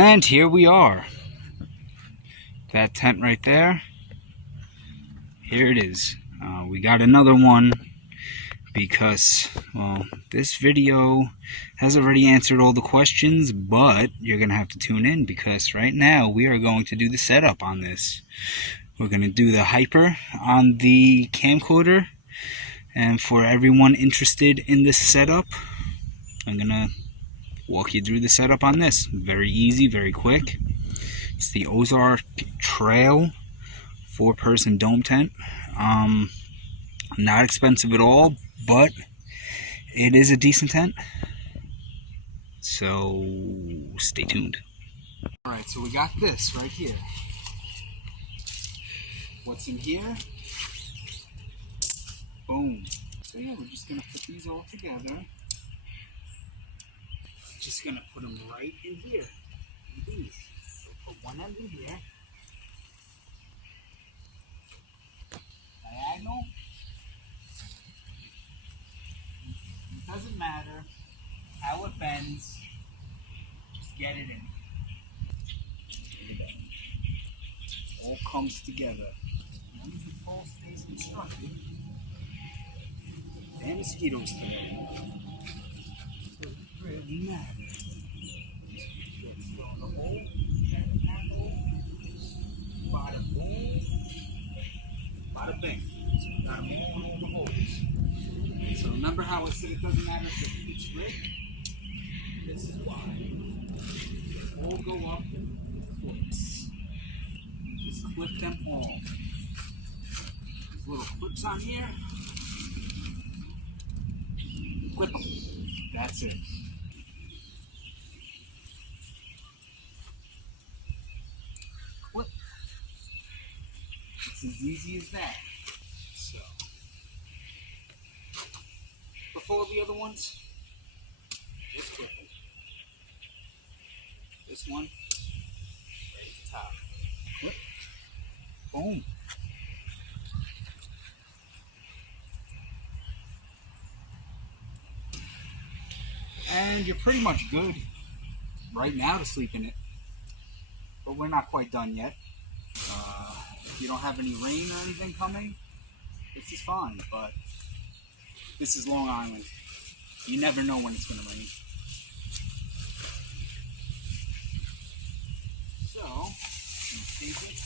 And here we are. That tent right there. Here it is. We got another one because, well, this video has already answered all the questions, but you're going to have to tune in because right now we are going to do the setup on this. We're going to do the hyper on the camcorder, and for everyone interested in this setup, I'm going to walk you through the setup on this. Very easy, very quick. It's the Ozark Trail 4-person dome tent. Not expensive at all, but it is a decent tent. So stay tuned. Alright, so we got this right here. What's in here? Boom. So yeah, we're just going to put these all together. Just going to put them right in here. In these. So put one end in here. Diagonal. It doesn't matter how it bends. Just get it in. All comes together. As long as the pole stays constructed, and mosquitoes together. So it really matters. Just throw the hole, handle, bada boom, bada bing. So we got them all in all the holes. So remember how I said it doesn't matter if it's rig? This is why. They all go up in clips. Just clip them all. These little clips on here. Clip them. That's it. Clip. It's as easy as that. So, before the other ones, just clip them. This one, right at the top. Clip. Boom. And you're pretty much good right now to sleep in it. But we're not quite done yet. If you don't have any rain or anything coming, this is fine. But this is Long Island. You never know when it's going to rain. So, I'm going to take it.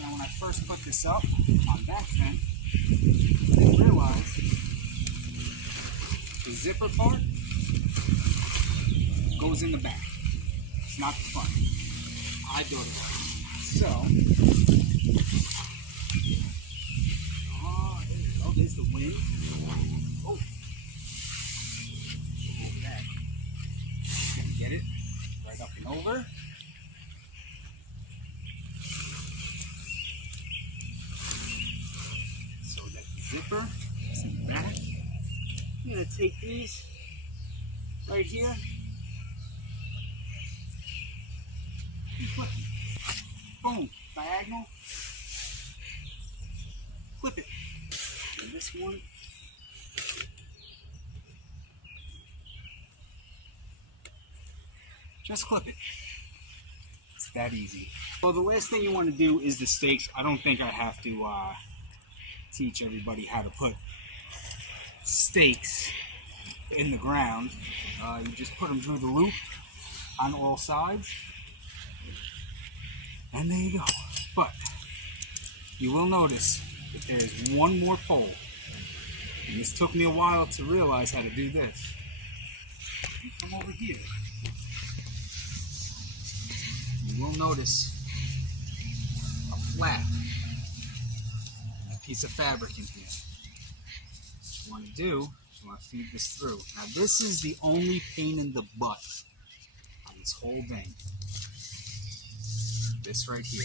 Now when I first put this up on that tent, I didn't realize the zipper part goes in the back. It's not the front. I thought it was. So, there you go. There's the wind. Oh, over that. Gonna get it right up and over. So that the zipper is in the back. I'm gonna take these right here. Flip it. Boom. Diagonal. Flip it. And this one. Just clip it. It's that easy. Well, the last thing you want to do is the stakes. I don't think I have to teach everybody how to put stakes in the ground. You just put them through the loop on all sides. And there you go. But you will notice that there is one more pole. And this took me a while to realize how to do this. You come over here. You will notice a flap. A piece of fabric in here. What you want to do is you want to feed this through. Now this is the only pain in the butt on this whole thing. This right here.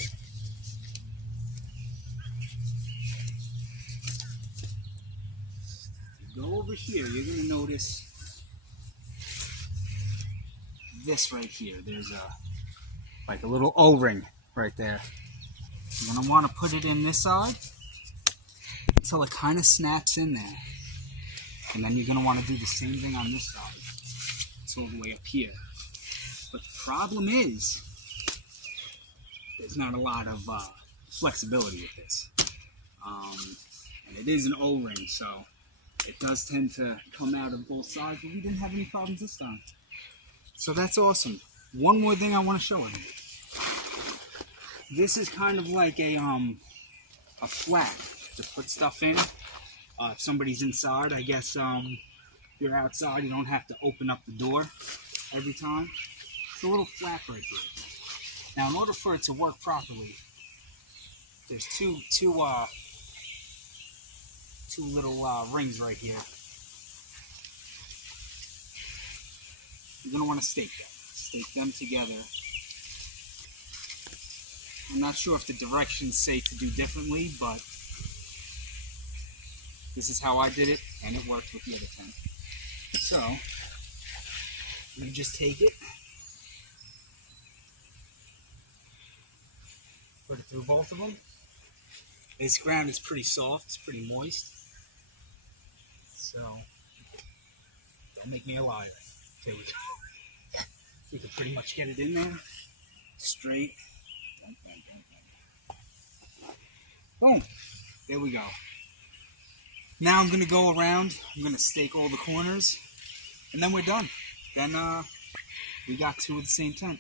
If you go over here, you're going to notice this right here. There's like a little O-ring right there. You're going to want to put it in this side until it kind of snaps in there. And then you're going to want to do the same thing on this side. It's all the way up here. But the Problem is, there's not a lot of flexibility with this. And it is an O-ring, so it does tend to come out of both sides, but we didn't have any problems this time. So that's awesome. One more thing I want to show you. This is kind of like a flap to put stuff in. If somebody's inside, I guess if you're outside, you don't have to open up the door every time. It's a little flap right here. Now, in order for it to work properly, there's two little rings right here. You're going to want to stake them together. I'm not sure if the directions say to do differently, but this is how I did it, and it worked with the other tent. So, you just take it, put it through both of them. This ground is pretty soft, it's pretty moist. So, don't make me a liar. There we go. You can pretty much get it in there, straight. Boom. There we go. Now I'm going to go around, I'm going to stake all the corners, and then we're done. Then we got two of the same tent.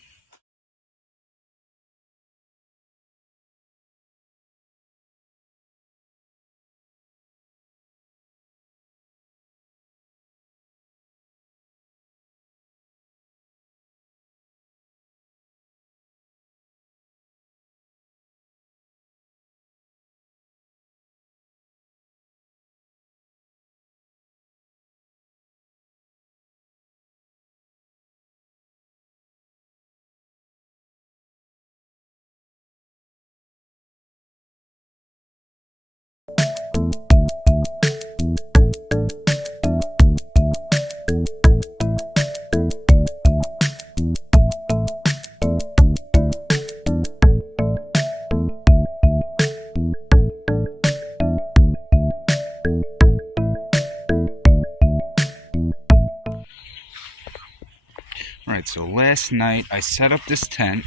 Alright, so last night I set up this tent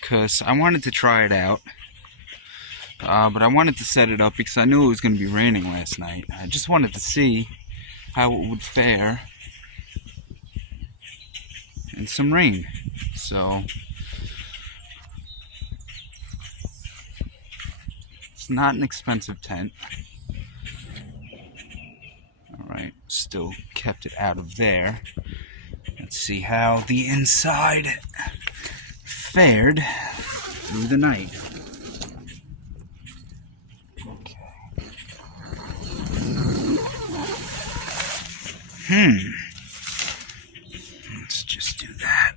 because I wanted to try it out. But I wanted to set it up because I knew it was going to be raining last night. I just wanted to see how it would fare in some rain. So it's not an expensive tent. Alright, still kept it out of there. Let's see how the inside fared through the night. Let's just do that.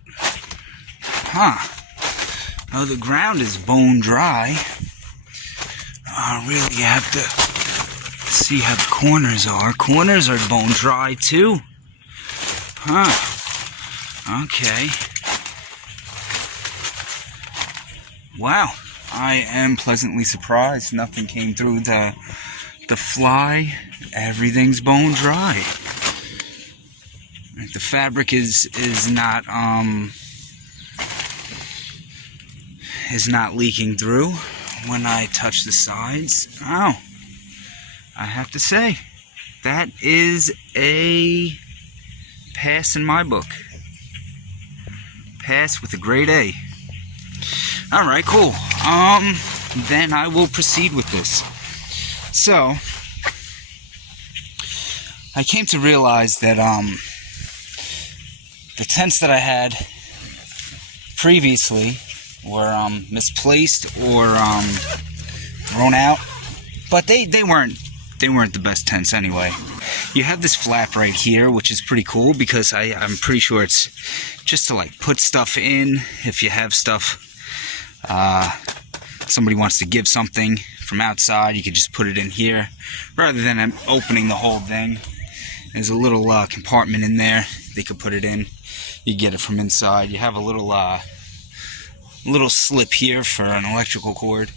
Oh, the ground is bone dry. Really have to see how the corners are. Corners are bone dry too. Okay. Wow. I am pleasantly surprised. Nothing came through the fly. Everything's bone dry. The fabric is not leaking through when I touch the sides. Oh, I have to say that is a pass in my book. Pass with a grade A. All right, cool. Then I will proceed with this. So I came to realize that the tents that I had previously were misplaced or thrown out, but they weren't the best tents anyway. You have this flap right here, which is pretty cool because I'm pretty sure it's just to like put stuff in if you have stuff. Somebody wants to give something from outside, you could just put it in here rather than opening the whole thing. There's a little compartment in there they could put it in. You get it from inside. You have a little slip here for an electrical cord.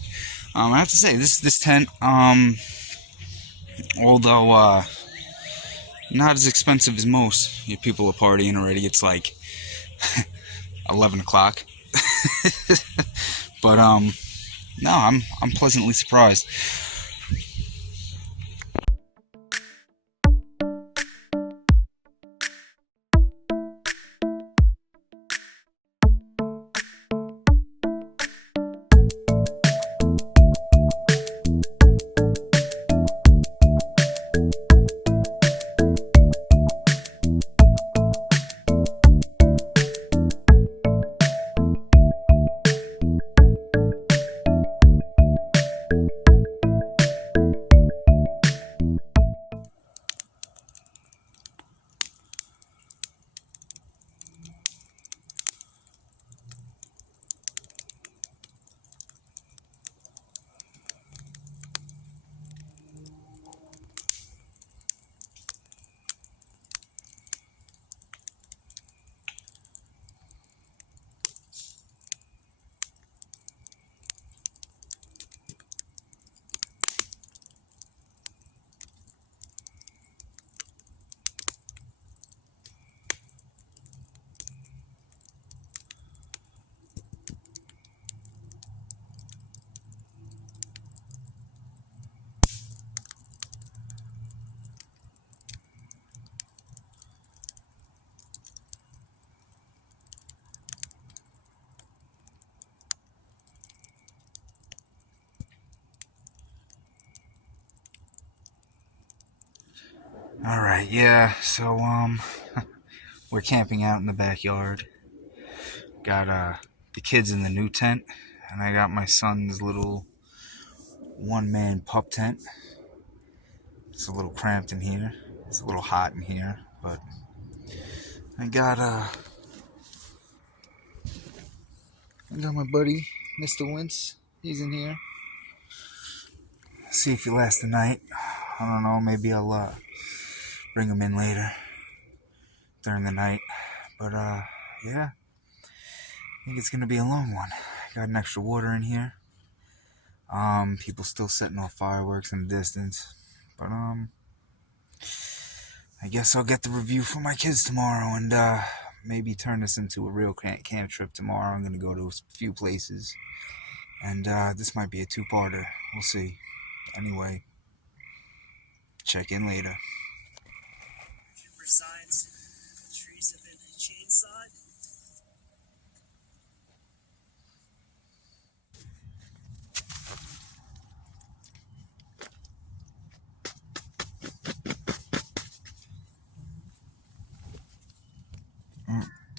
I have to say this tent, although not as expensive as most. You people are partying already. It's like 11 o'clock. But no, I'm pleasantly surprised. All right, yeah. So we're camping out in the backyard. Got the kids in the new tent, and I got my son's little one-man pup tent. It's a little cramped in here. It's a little hot in here, but I got my buddy, Mr. Wentz. He's in here. See if he lasts the night. I don't know. Maybe I'll bring him in later during the night. But yeah, I think it's gonna be a long one. Got an extra water in here. People still setting off fireworks in the distance. But I guess I'll get the review for my kids tomorrow and maybe turn this into a real camp trip tomorrow. I'm gonna go to a few places, and this might be a two-parter. We'll see. Anyway, check in later. Signs, the trees have been chainsawed.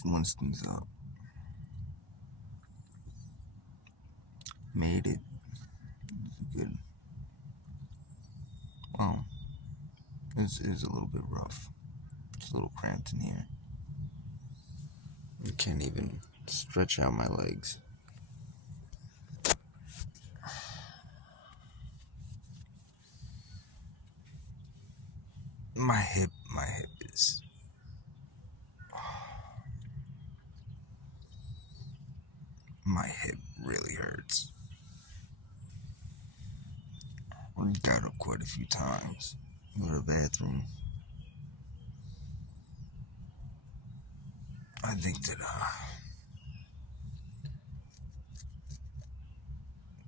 Winston's up. Made it. Good. Well, it's a little bit rough. It's a little cramped in here. I can't even stretch out my legs. My hip is... My hip really hurts. I got up quite a few times. Go to the bathroom. I think that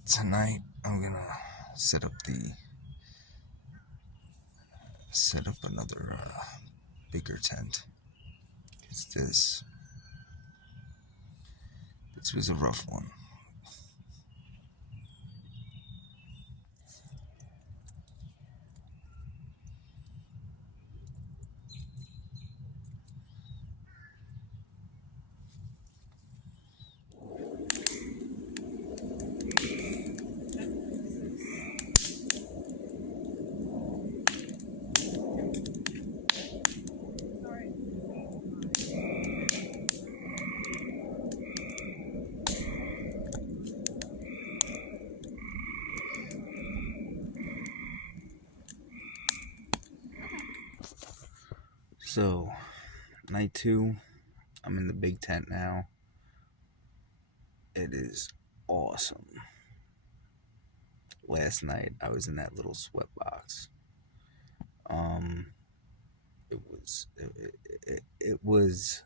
tonight I'm gonna set up another bigger tent. It's this was a rough one. So, night 2, I'm in the big tent now. It is awesome. Last night I was in that little sweat box. It was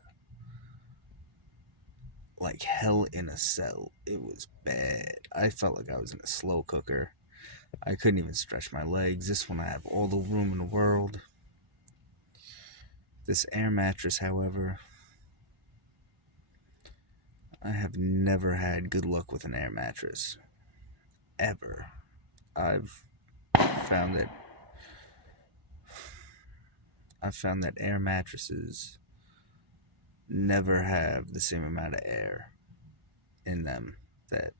like hell in a cell. It was bad. I felt like I was in a slow cooker. I couldn't even stretch my legs. This one I have all the room in the world. This air mattress, however, I have never had good luck with an air mattress. Ever. I've found that air mattresses never have the same amount of air in them that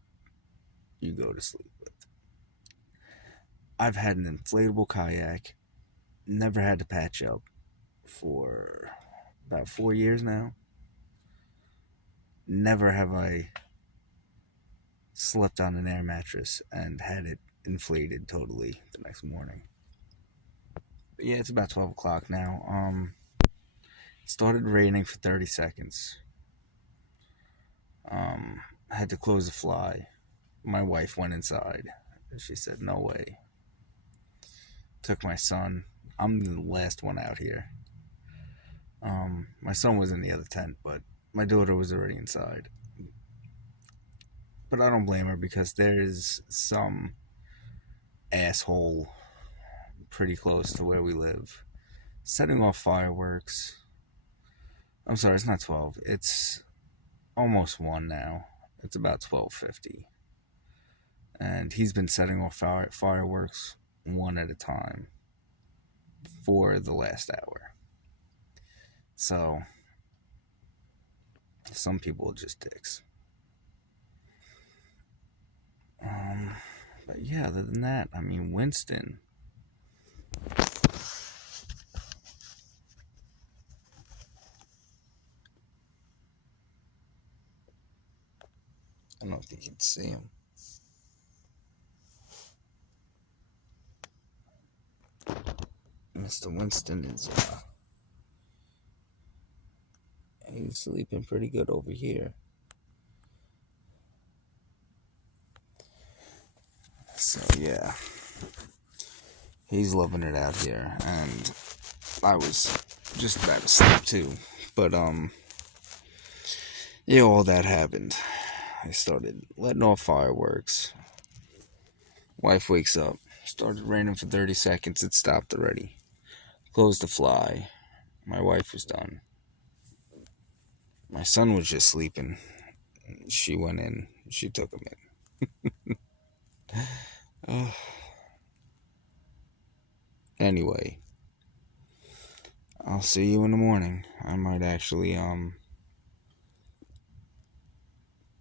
you go to sleep with. I've had an inflatable kayak, never had to patch up for about 4 years now. Never have I slept on an air mattress and had it inflated totally the next morning. But yeah, it's about 12 o'clock now. It started raining for 30 seconds. I had to close the fly. My wife went inside. She said, "No way." Took my son. I'm the last one out here. My son was in the other tent, but my daughter was already inside. But I don't blame her because there is some asshole pretty close to where we live setting off fireworks. I'm sorry, it's not 12. It's almost 1 now. It's about 12:50. And he's been setting off fireworks one at a time for the last hour. So, some people are just dicks. But yeah, other than that, I mean, Winston. I don't know if you can see him. Mr. Winston is, he's sleeping pretty good over here. So, yeah. He's loving it out here. And I was just about to sleep too. But, yeah, all that happened. I started letting off fireworks. Wife wakes up. Started raining for 30 seconds. It stopped already. Closed the fly. My wife was done. My son was just sleeping. She went in. She took him in. Anyway, I'll see you in the morning. I might actually, I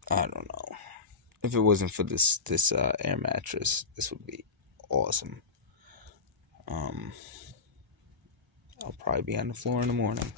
don't know. If it wasn't for this air mattress, this would be awesome. I'll probably be on the floor in the morning.